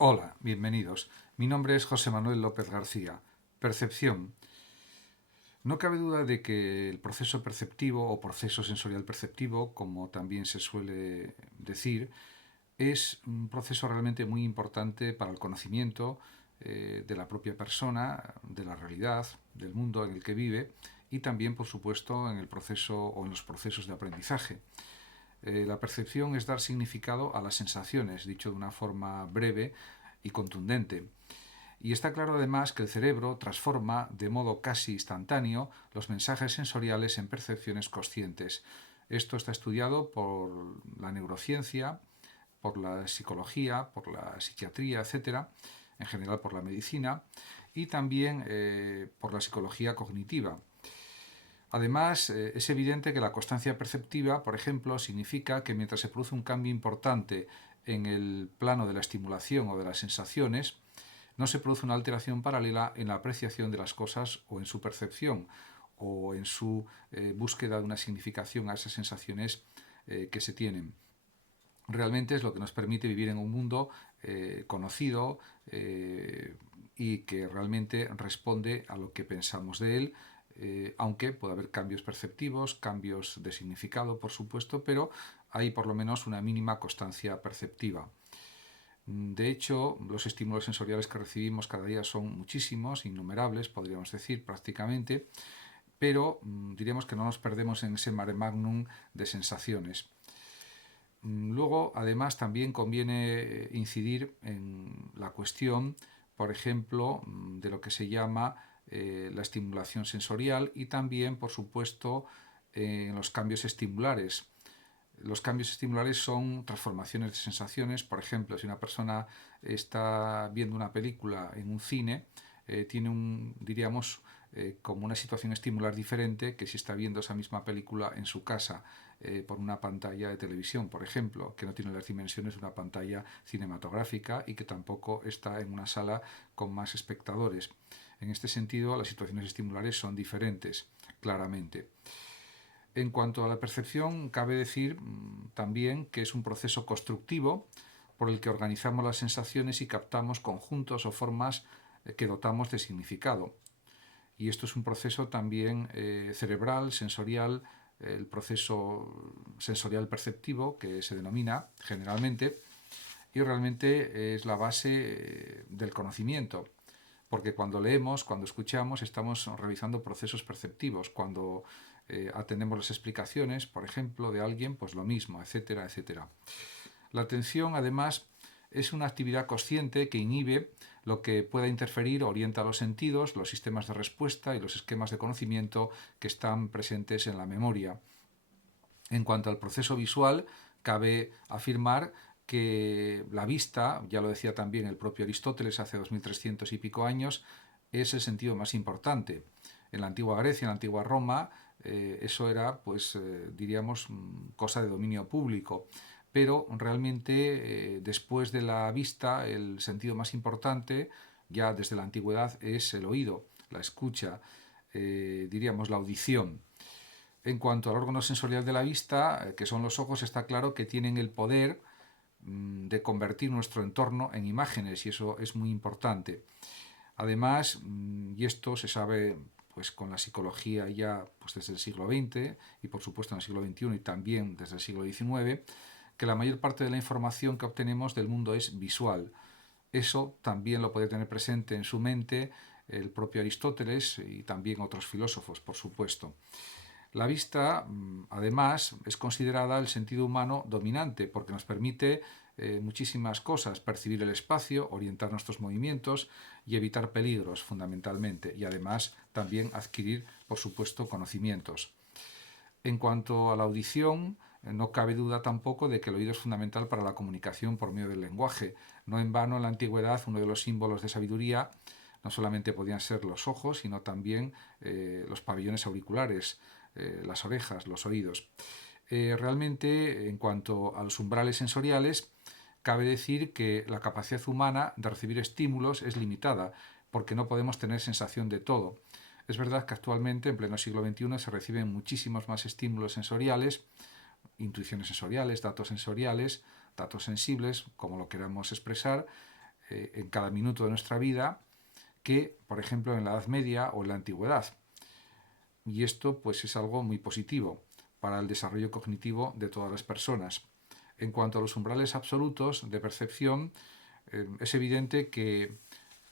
Hola, bienvenidos. Mi nombre es José Manuel López García. Percepción. No cabe duda de que el proceso perceptivo o proceso sensorial perceptivo, como también se suele decir, es un proceso realmente muy importante para el conocimiento de la propia persona, de la realidad, del mundo en el que vive y también, por supuesto, en el proceso o en los procesos de aprendizaje. La percepción es dar significado a las sensaciones, dicho de una forma breve y contundente. Y está claro además que el cerebro transforma de modo casi instantáneo los mensajes sensoriales en percepciones conscientes. Esto está estudiado por la neurociencia, por la psicología, por la psiquiatría, etcétera, en general por la medicina y también por la psicología cognitiva. Además, es evidente que la constancia perceptiva, por ejemplo, significa que mientras se produce un cambio importante en el plano de la estimulación o de las sensaciones, no se produce una alteración paralela en la apreciación de las cosas o en su percepción o en su búsqueda de una significación a esas sensaciones que se tienen. Realmente es lo que nos permite vivir en un mundo conocido y que realmente responde a lo que pensamos de él, aunque puede haber cambios perceptivos, cambios de significado, por supuesto, pero hay por lo menos una mínima constancia perceptiva. De hecho, los estímulos sensoriales que recibimos cada día son muchísimos, innumerables, podríamos decir, prácticamente, pero diríamos que no nos perdemos en ese mare magnum de sensaciones. Luego, además, también conviene incidir en la cuestión, por ejemplo, de lo que se llama la estimulación sensorial y también, por supuesto, en los cambios estimulares. Los cambios estimulares son transformaciones de sensaciones. Por ejemplo, si una persona está viendo una película en un cine, tiene diríamos, como una situación estimular diferente que si está viendo esa misma película en su casa por una pantalla de televisión, por ejemplo, que no tiene las dimensiones de una pantalla cinematográfica y que tampoco está en una sala con más espectadores. En este sentido, las situaciones estimulares son diferentes, claramente. En cuanto a la percepción, cabe decir también que es un proceso constructivo por el que organizamos las sensaciones y captamos conjuntos o formas que dotamos de significado. Y esto es un proceso también cerebral, sensorial, el proceso sensorial perceptivo que se denomina generalmente, y realmente es la base del conocimiento, porque cuando leemos, cuando escuchamos, estamos realizando procesos perceptivos. Cuando atendemos las explicaciones, por ejemplo, de alguien, pues lo mismo, etcétera, etcétera. La atención, además, es una actividad consciente que inhibe lo que pueda interferir o orienta los sentidos, los sistemas de respuesta y los esquemas de conocimiento que están presentes en la memoria. En cuanto al proceso visual, cabe afirmar que la vista, ya lo decía también el propio Aristóteles hace 2300 y pico años, es el sentido más importante. En la antigua Grecia, en la antigua Roma, eso era, pues, diríamos, cosa de dominio público. Pero realmente, después de la vista, el sentido más importante, ya desde la antigüedad, es el oído, la escucha, diríamos, la audición. En cuanto al órgano sensorial de la vista, que son los ojos, está claro que tienen el poder de convertir nuestro entorno en imágenes y eso es muy importante. Además, y esto se sabe pues con la psicología ya pues desde el siglo XX y por supuesto en el siglo XXI y también desde el siglo XIX, que la mayor parte de la información que obtenemos del mundo es visual. Eso también lo puede tener presente en su mente el propio Aristóteles y también otros filósofos, por supuesto. La vista, además, es considerada el sentido humano dominante porque nos permite muchísimas cosas, percibir el espacio, orientar nuestros movimientos y evitar peligros fundamentalmente y además también adquirir, por supuesto, conocimientos. En cuanto a la audición, no cabe duda tampoco de que el oído es fundamental para la comunicación por medio del lenguaje. No en vano en la antigüedad uno de los símbolos de sabiduría no solamente podían ser los ojos, sino también los pabellones auriculares, las orejas, los oídos. Realmente, en cuanto a los umbrales sensoriales, cabe decir que la capacidad humana de recibir estímulos es limitada, porque no podemos tener sensación de todo. Es verdad que actualmente, en pleno siglo XXI, se reciben muchísimos más estímulos sensoriales, intuiciones sensoriales, datos sensibles, como lo queramos expresar, en cada minuto de nuestra vida que, por ejemplo, en la Edad Media o en la Antigüedad. Y esto pues es algo muy positivo para el desarrollo cognitivo de todas las personas. En cuanto a los umbrales absolutos de percepción, es evidente que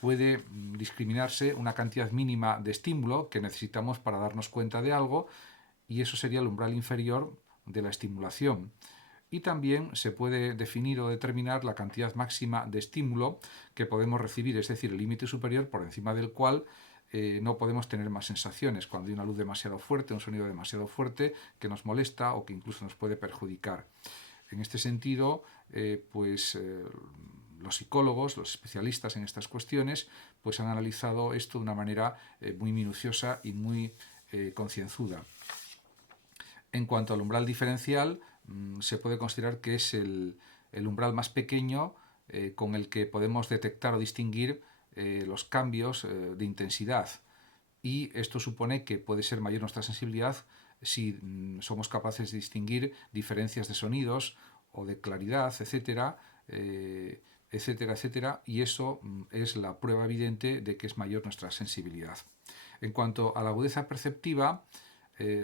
puede discriminarse una cantidad mínima de estímulo que necesitamos para darnos cuenta de algo, y eso sería el umbral inferior de la estimulación. Y también se puede definir o determinar la cantidad máxima de estímulo que podemos recibir, es decir, el límite superior por encima del cual no podemos tener más sensaciones, cuando hay una luz demasiado fuerte, un sonido demasiado fuerte que nos molesta o que incluso nos puede perjudicar. En este sentido, los psicólogos, los especialistas en estas cuestiones, pues han analizado esto de una manera muy minuciosa y muy concienzuda. En cuanto al umbral diferencial, se puede considerar que es el umbral más pequeño con el que podemos detectar o distinguir los cambios de intensidad. Y esto supone que puede ser mayor nuestra sensibilidad si somos capaces de distinguir diferencias de sonidos o de claridad, etcétera, etcétera, etcétera, y eso es la prueba evidente de que es mayor nuestra sensibilidad. En cuanto a la agudeza perceptiva,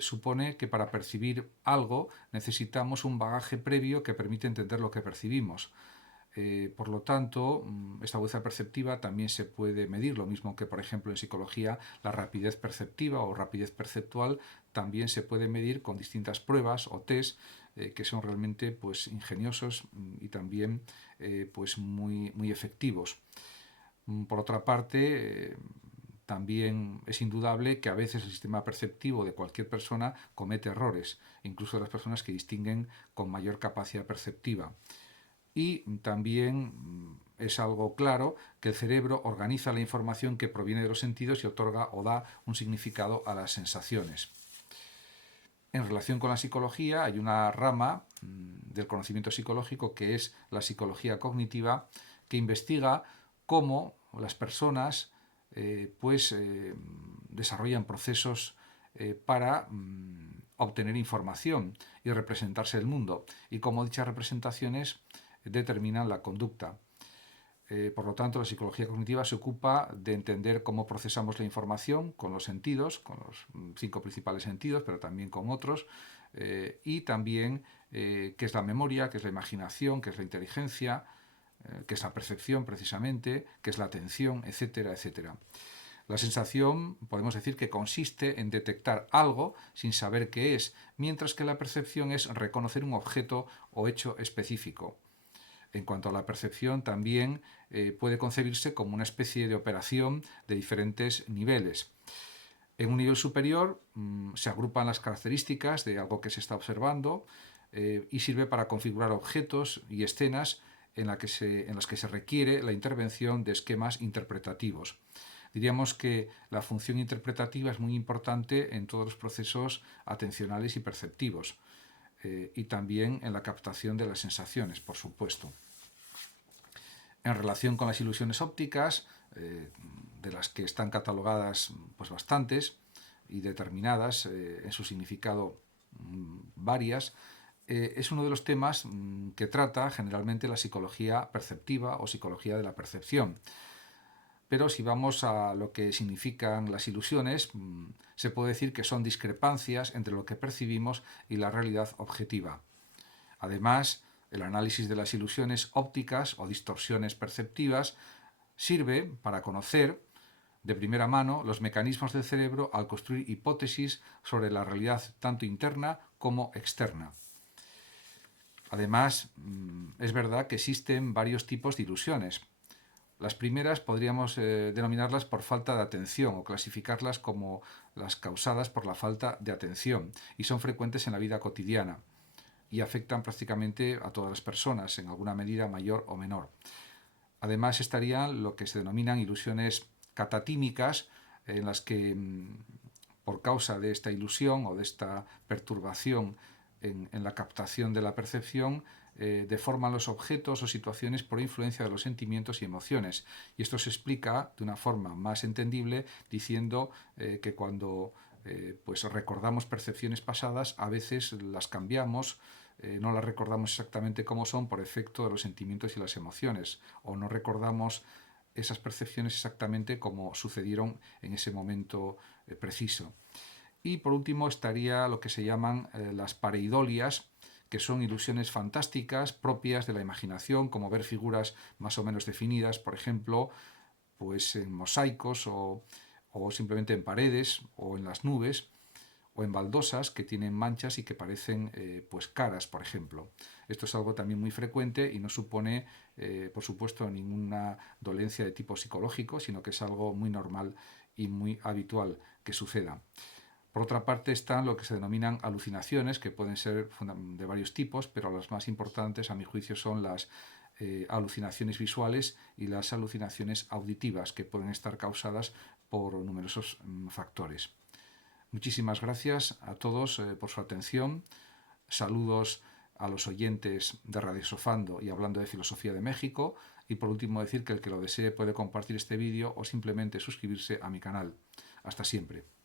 supone que para percibir algo necesitamos un bagaje previo que permite entender lo que percibimos. Por lo tanto, esta agudeza perceptiva también se puede medir, lo mismo que, por ejemplo, en psicología, la rapidez perceptiva o rapidez perceptual también se puede medir con distintas pruebas o test que son realmente pues, ingeniosos y también pues, muy efectivos. Por otra parte, también es indudable que a veces el sistema perceptivo de cualquier persona comete errores, incluso de las personas que distinguen con mayor capacidad perceptiva. Y también es algo claro que el cerebro organiza la información que proviene de los sentidos y otorga o da un significado a las sensaciones. En relación con la psicología, hay una rama del conocimiento psicológico que es la psicología cognitiva, que investiga cómo las personas desarrollan procesos para obtener información y representarse el mundo, y cómo dichas representaciones determinan la conducta. Por lo tanto, la psicología cognitiva se ocupa de entender cómo procesamos la información con los sentidos, con los 5 principales sentidos, pero también con otros, y también qué es la memoria, qué es la imaginación, qué es la inteligencia, qué es la percepción precisamente, qué es la atención, etcétera, etcétera. La sensación podemos decir que consiste en detectar algo sin saber qué es, mientras que la percepción es reconocer un objeto o hecho específico. En cuanto a la percepción, también puede concebirse como una especie de operación de diferentes niveles. En un nivel superior se agrupan las características de algo que se está observando y sirve para configurar objetos y escenas en las que se requiere la intervención de esquemas interpretativos. Diríamos que la función interpretativa es muy importante en todos los procesos atencionales y perceptivos, y también en la captación de las sensaciones, por supuesto. En relación con las ilusiones ópticas, de las que están catalogadas pues, bastantes y determinadas en su significado varias, es uno de los temas que trata generalmente la psicología perceptiva o psicología de la percepción. Pero si vamos a lo que significan las ilusiones, se puede decir que son discrepancias entre lo que percibimos y la realidad objetiva. Además, el análisis de las ilusiones ópticas o distorsiones perceptivas sirve para conocer de primera mano los mecanismos del cerebro al construir hipótesis sobre la realidad tanto interna como externa. Además, es verdad que existen varios tipos de ilusiones. Las primeras podríamos denominarlas por falta de atención o clasificarlas como las causadas por la falta de atención, y son frecuentes en la vida cotidiana y afectan prácticamente a todas las personas, en alguna medida mayor o menor. Además estarían lo que se denominan ilusiones catatímicas, en las que por causa de esta ilusión o de esta perturbación en la captación de la percepción, deforman los objetos o situaciones por influencia de los sentimientos y emociones. Y esto se explica de una forma más entendible diciendo que cuando pues recordamos percepciones pasadas, a veces las cambiamos no las recordamos exactamente como son por efecto de los sentimientos y las emociones, o no recordamos esas percepciones exactamente como sucedieron en ese momento preciso. Y por último estaría lo que se llaman las pareidolias, que son ilusiones fantásticas propias de la imaginación, como ver figuras más o menos definidas, por ejemplo, pues en mosaicos o simplemente en paredes o en las nubes o en baldosas que tienen manchas y que parecen pues caras, por ejemplo. Esto es algo también muy frecuente y no supone, por supuesto, ninguna dolencia de tipo psicológico, sino que es algo muy normal y muy habitual que suceda. Por otra parte están lo que se denominan alucinaciones, que pueden ser de varios tipos, pero las más importantes, a mi juicio, son las alucinaciones visuales y las alucinaciones auditivas, que pueden estar causadas por numerosos factores. Muchísimas gracias a todos por su atención. Saludos a los oyentes de Radio Sofando y Hablando de Filosofía de México. Y por último decir que el que lo desee puede compartir este vídeo o simplemente suscribirse a mi canal. Hasta siempre.